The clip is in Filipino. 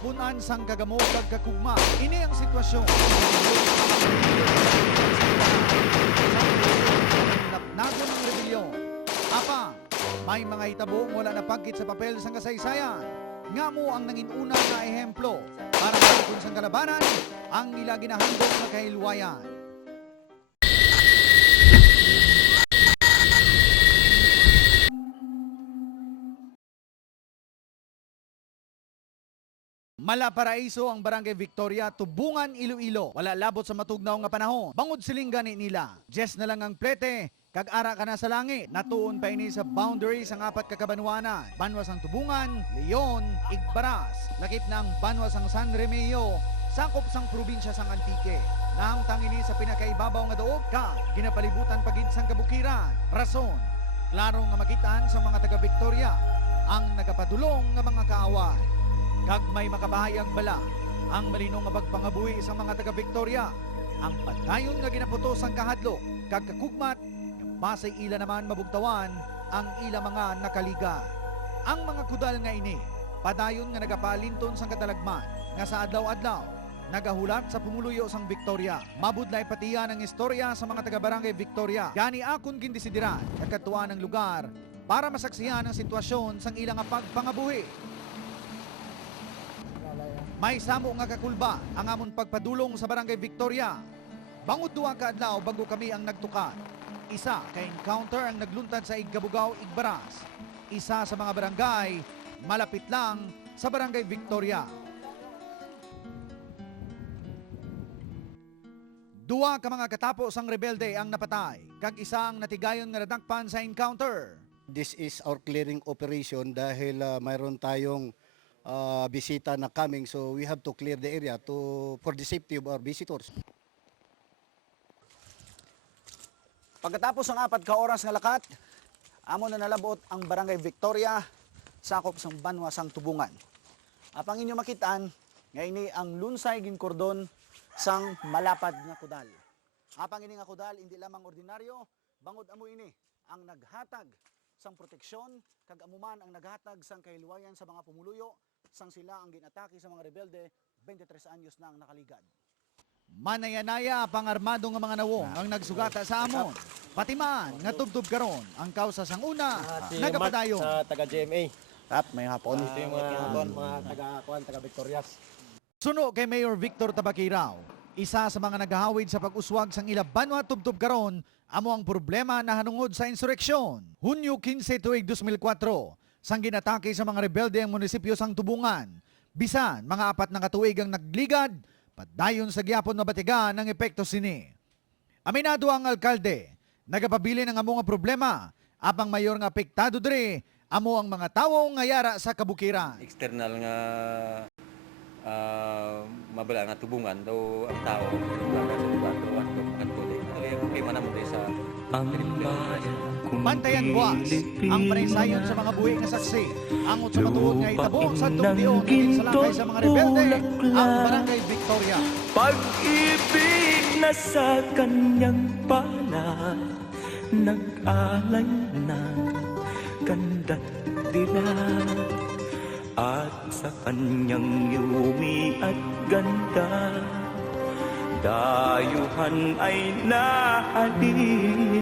punan sang kagamog kag kakugma. Ini ang sitwasyon. Napnagon ng rebelyon. Apa, may mga hitabong wala na pagkit sa papel sang kasaysayan. Nga mo ang nanginuna na ehemplo para matukon sang kalabanan ang nila ginahandog na kahilwayan. Malaparaiso ang Barangay Victoria, Tubungan, Iloilo. Wala labot sa matugnaw nga panahon. Bangod siling gani nila. Jess na lang ang plete, kag-ara ka na sa langit. Natuon pa ini sa boundaries ang apat kakabanwanan. Banwas ang Tubungan, Leon, Igbaras. Lakip ng Banwas ang San Remeo, sakop sang probinsya sang Antique. Nahamtang ini sa pinakaibabaw nga daog ka, ginapalibutan pagid sang kabukiran. Rason, klaro nga makitaan sa mga taga Victoria ang nagapadulong nga mga kaaway. Kag may makabahayag bala ang malinong nga pagpangabuhi sa mga taga Victoria. Ang padayon nga ginaputos ang kahadlok kag kakugmat nga basay ila naman mabugtawan ang ila mga nakaliga. Ang mga kudal nga ini padayon nga nagapalinton sang katalagman nga sa adlaw-adlaw nagahulat sa pumuluyo sang Victoria. Mabudlay patiyan ang istorya sa mga taga Barangay Victoria. Gani akon gindesidiran katuan ng lugar para masaksihan ang sitwasyon sang ilang pagpangabuhi. May samo nga kakulba ang amon pagpadulong sa Barangay Victoria. Bangod duwa ka adlaw bago kami ang nagtukat. Isa ka encounter ang nagluntad sa Iggabugaw, Igbaras. Isa sa mga barangay malapit lang sa Barangay Victoria. Duwa ka mga katapos ang rebelde ang napatay, kag isa ang natigayon nga nadakpan sa encounter. This is our clearing operation dahil mayroon tayong bisita na coming, so we have to clear the area for the safety of our visitors. Pagkatapos ng 4 ka oras nga lakat, amo na nalabot ang Barangay Victoria, sakop sang Banwas ang Tubungan. Apang inyo makitaan, nga ini ang lunsay gin kordon sang malapad nga kudal. Apang ini nga kudal hindi lamang ordinaryo, bangod amo ini ang naghatag sang proteksyon kag amuman ang naghatag sang kahilwayan sa mga pumuluyo sang sila ang ginatake sa mga rebelde 23 anyos na ang nakaligad. Manayanaya pangarmado nga mga nawong ang nagsugata sa amon. Patiman nga tubtub karon ang kausa sang una nagapadayon sa taga GMA. May hapon. Ito yung mga taga Victorias. Suno kay Mayor Victor Tabakiraw, isa sa mga naghahawid sa pag-uswag sang ila banwa tubtub karon amo ang problema na hanungod sa insureksyon. Hunyo 15 tuig 2004, sang ginatake sa mga rebelde ang munisipyo sang Tubungan. Bisan, mga 4 na katuig ang nagligad, padayon sa gyapon na batigan ng epekto sini. Aminado ang alkalde, nagapabili ng amo nga problema, apang mayor nga apektado diri, amo ang mga tawo nga yara sa kabukiran. External nga mabala nga tubungan daw ang tao Bantayan buwas ang panaysayon sa mga buhi nga saksi, angot sa matuod nga itabo sa tugdion sa lakay sa mga rebelde ang Barangay Victoria. Pag-ibig na sa kanyang pala, nag-alay na kanda't dilag. At sa kanyang yumi at ganda, dayuhan ay nahalin.